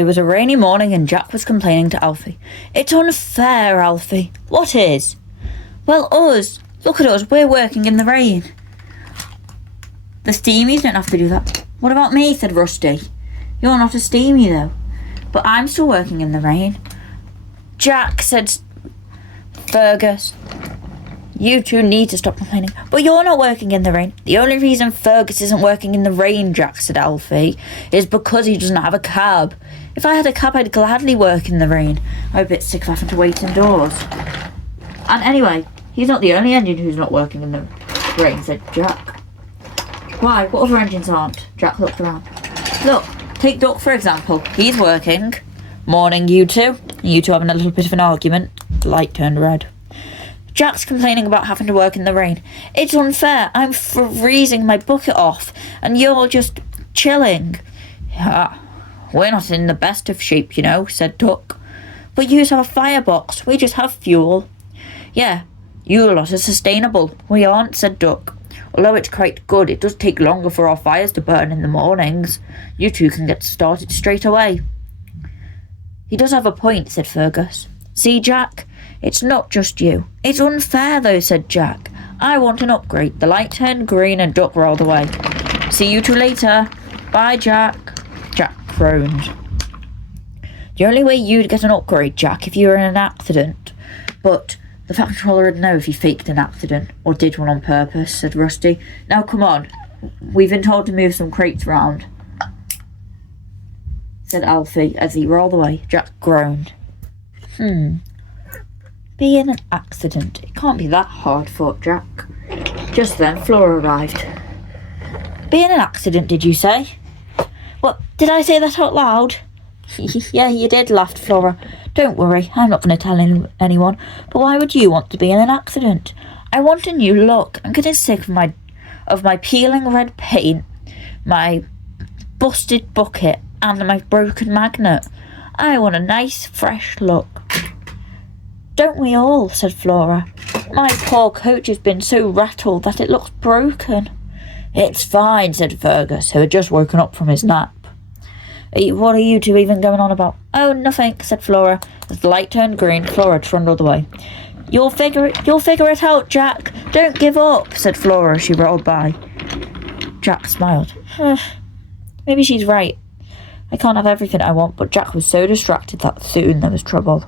It was a rainy morning and Jack was complaining to Alfie. "It's unfair, Alfie." "What is?" "Well, us. Look at us, we're working in the rain." "The steamies don't have to do that." "What about me?" said Rusty. "You're not a steamy though." "But I'm still working in the rain." "Jack," said Fergus, "you two need to stop complaining." "But you're not working in the rain." "The only reason Fergus isn't working in the rain," Jack said Alfie, "is because he doesn't have a cab. If I had a cab, I'd gladly work in the rain. I'm a bit sick of having to wait indoors. And anyway, he's not the only engine who's not working in the rain," said Jack. "Why, what other engines aren't?" Jack looked around. "Look, take Duck for example. He's working." "Morning, you two." "You two having a little bit of an argument?" The light turned red. "Jack's complaining about having to work in the rain. It's unfair. I'm freezing my bucket off, and you're just chilling." "Yeah, we're not in the best of shape, you know," said Duck. "But you have a firebox. We just have fuel." "Yeah, you lot are sustainable. We aren't," said Duck. "Although it's quite good, it does take longer for our fires to burn in the mornings. You two can get started straight away." "He does have a point," said Fergus. "See, Jack? It's not just you." "It's unfair though," said Jack. "I want an upgrade." The light turned green and Duck rolled away. "See you two later." "Bye, Jack." Jack groaned. "The only way you'd get an upgrade, Jack, if you were in an accident. But the Fat Controller would know if you faked an accident or did one on purpose," said Rusty. "Now come on. We've been told to move some crates round," said Alfie as he rolled away. Jack groaned. Be in an accident. It can't be that hard, thought Jack. Just then, Flora arrived. "Be in an accident, did you say?" "What, did I say that out loud?" "Yeah, you did," laughed Flora. "Don't worry, I'm not going to tell anyone. But why would you want to be in an accident?" "I want a new look. I'm getting sick of my peeling red paint, my busted bucket, and my broken magnet. I want a nice, fresh look." "Don't we all?" said Flora. "My poor coach has been so rattled that it looks broken." "It's fine," said Fergus, who had just woken up from his nap. What are you two even going on about?" "Oh, nothing," said Flora. As the light turned green, Flora trundled away. You'll figure it out, Jack. Don't give up," said Flora as she rolled by. Jack smiled. Maybe she's right. I can't have everything I want, but Jack was so distracted that soon there was trouble.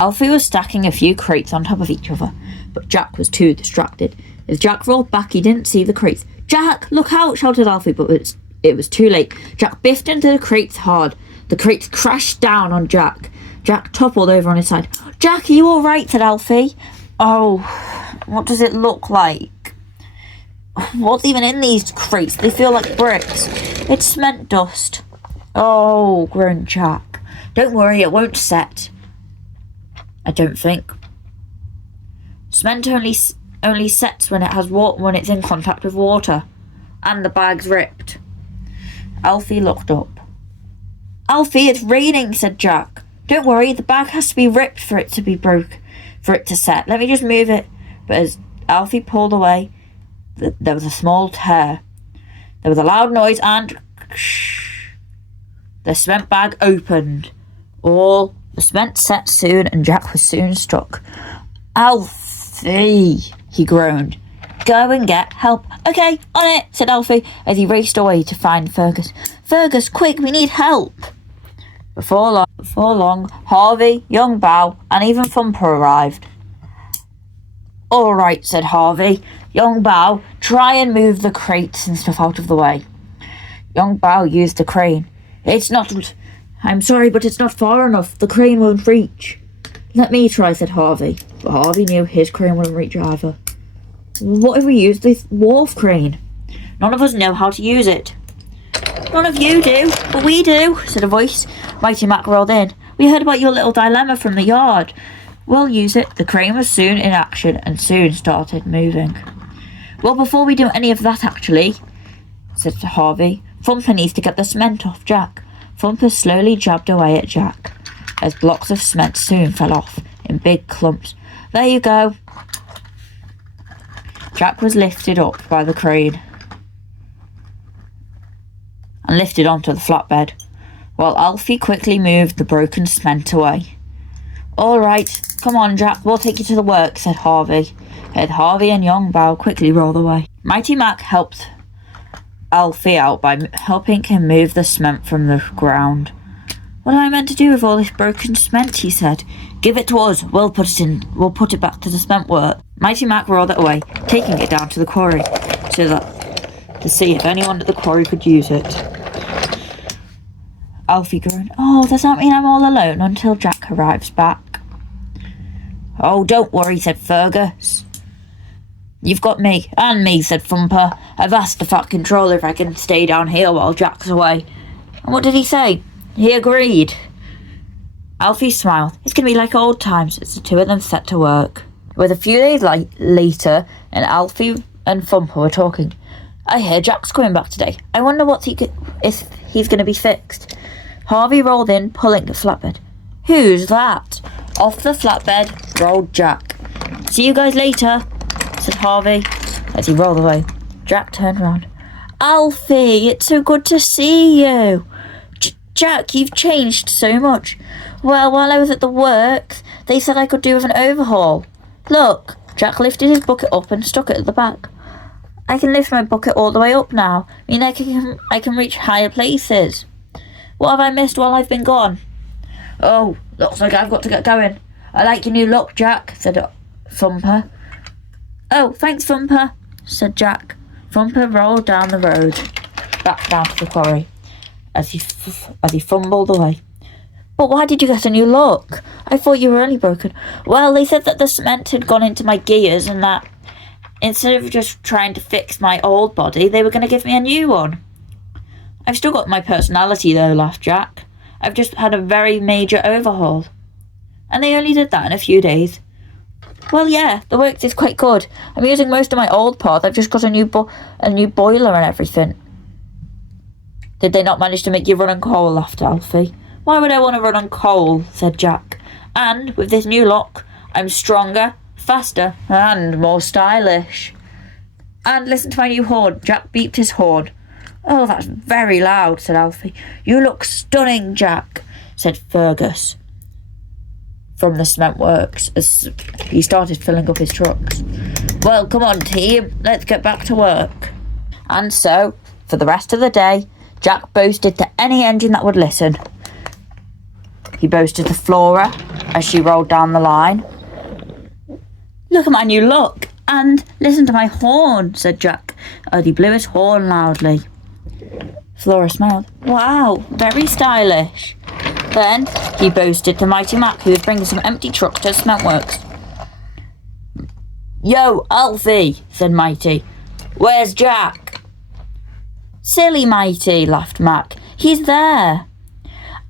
Alfie was stacking a few crates on top of each other, but Jack was too distracted. As Jack rolled back, he didn't see the crates. "Jack, look out!" shouted Alfie, but it was too late. Jack biffed into the crates hard. The crates crashed down on Jack. Jack toppled over on his side. "Jack, are you all right?" said Alfie. "Oh, what does it look like? What's even in these crates? They feel like bricks." "It's cement dust." "Oh," groaned Jack. "Don't worry, it won't set. I don't think. Cement only sets when it's in contact with water, and the bag's ripped." Alfie looked up. "Alfie, it's raining," said Jack. "Don't worry, the bag has to be ripped for it to set. Let me just move it." But as Alfie pulled away, there was a small tear. There was a loud noise and the cement bag opened. All the cement set soon, and Jack was soon stuck. "Alfie," he groaned. "Go and get help." "Okay, on it," said Alfie as he raced away to find Fergus. "Fergus, quick, we need help." Before long, Harvey, young Bow, and even Thumper arrived. "All right," said Harvey. "Young Bow, try and move the crates and stuff out of the way." Young Bow used the crane. I'm sorry, but it's not far enough. The crane won't reach." "Let me try," said Harvey. But Harvey knew his crane wouldn't reach either. "What if we use this wharf crane?" "None of us know how to use it." "None of you do, but we do," said a voice. Mighty Mac rolled in. "We heard about your little dilemma from the yard. We'll use it." The crane was soon in action and soon started moving. "Well, before we do any of that, actually," said Harvey, "Thumper needs to get the cement off Jack." Thumper slowly jabbed away at Jack, as blocks of cement soon fell off in big clumps. "There you go." Jack was lifted up by the crane and lifted onto the flatbed, while Alfie quickly moved the broken cement away. "All right, come on, Jack, we'll take you to the work," said Harvey. Harvey and young Bao quickly rolled away. Mighty Mac helped Alfie out by helping him move the cement from the ground. "What am I meant to do with all this broken cement?" he said. "Give it to us. We'll put it back to the cement work." Mighty Mac rolled it away, taking it down to the quarry to see if anyone at the quarry could use it. Alfie groaned. "Oh, does that mean I'm all alone until Jack arrives back?" "Oh, don't worry," said Fergus. "You've got me." "And me," said Thumper. "I've asked the Fat Controller if I can stay down here while Jack's away." "And what did he say?" "He agreed." Alfie smiled. "It's going to be like old times," as the two of them set to work. With a few days later, and Alfie and Thumper were talking. "I hear Jack's coming back today. I wonder if he's going to be fixed." Harvey rolled in, pulling the flatbed. "Who's that?" Off the flatbed rolled Jack. "See you guys later," said Harvey as he rolled away. Jack turned around. "Alfie, it's so good to see you." Jack, you've changed so much." "Well, while I was at the works, they said I could do with an overhaul. Look." Jack lifted his bucket up and stuck it at the back. "I can lift my bucket all the way up now. I mean, I can reach higher places. What have I missed while I've been gone?" "Oh, looks like I've got to get going. I like your new look, Jack," said Thumper. "Oh, thanks, Thumper," said Jack. Thumper rolled down the road, back down to the quarry, as he fumbled away. "But why did you get a new look? I thought you were only broken." "Well, they said that the cement had gone into my gears and that instead of just trying to fix my old body, they were going to give me a new one." "I've still got my personality though," laughed Jack. "I've just had a very major overhaul." "And they only did that in a few days." "Well, yeah, the works is quite good. I'm using most of my old parts. I've just got a new boiler and everything." "Did they not manage to make you run on coal?" laughed Alfie. "Why would I want to run on coal?" said Jack. "And with this new look, I'm stronger, faster, and more stylish." "And listen to my new horn." Jack beeped his horn. "Oh, that's very loud," said Alfie. "You look stunning, Jack," said Fergus from the cement works as he started filling up his trucks. "Well, come on, team, let's get back to work." And so, for the rest of the day, Jack boasted to any engine that would listen. He boasted to Flora as she rolled down the line. "Look at my new look, and listen to my horn," said Jack, as he blew his horn loudly. Flora smiled. "Wow, very stylish." Then he boasted to Mighty Mac, who was bringing some empty trucks to the cement works. "Yo, Alfie," said Mighty. "Where's Jack?" "Silly Mighty," laughed Mac. "He's there."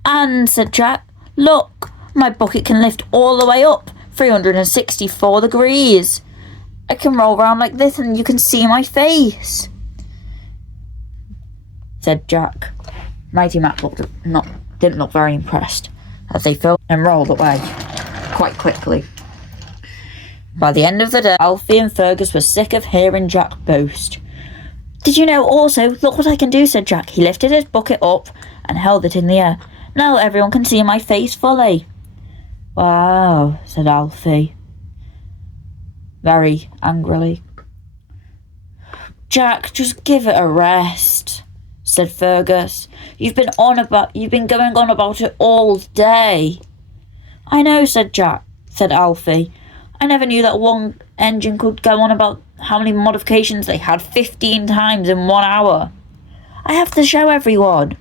"And," said Jack, "look, my bucket can lift all the way up, 364 degrees. I can roll around like this and you can see my face," said Jack. Mighty Mac didn't look very impressed as they filled and rolled away quite quickly. By the end of the day, Alfie and Fergus were sick of hearing Jack boast. "Did you know also, look what I can do," said Jack. He lifted his bucket up and held it in the air. "Now everyone can see my face fully." "Wow," said Alfie, very angrily. "Jack, just give it a rest," said Fergus. You've been going on about it all day." "I know," said Alfie. "I never knew that one engine could go on about how many modifications they had 15 times in 1 hour. I have to show everyone."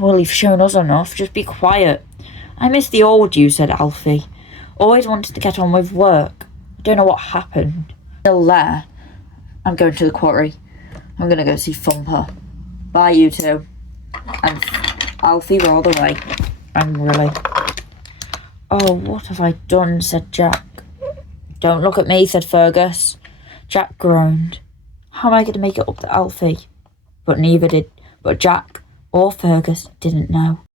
"Well, you've shown us enough. Just be quiet." "I miss the old you," said Alfie. "Always wanted to get on with work. I don't know what happened." "Still there. I'm going to the quarry. I'm going to go see Thumper. Bye, you two." And Alfie rolled away angrily. "Oh, what have I done?" said Jack. "Don't look at me," said Fergus. Jack groaned. How am I going to make it up to Alfie? But Jack or Fergus didn't know.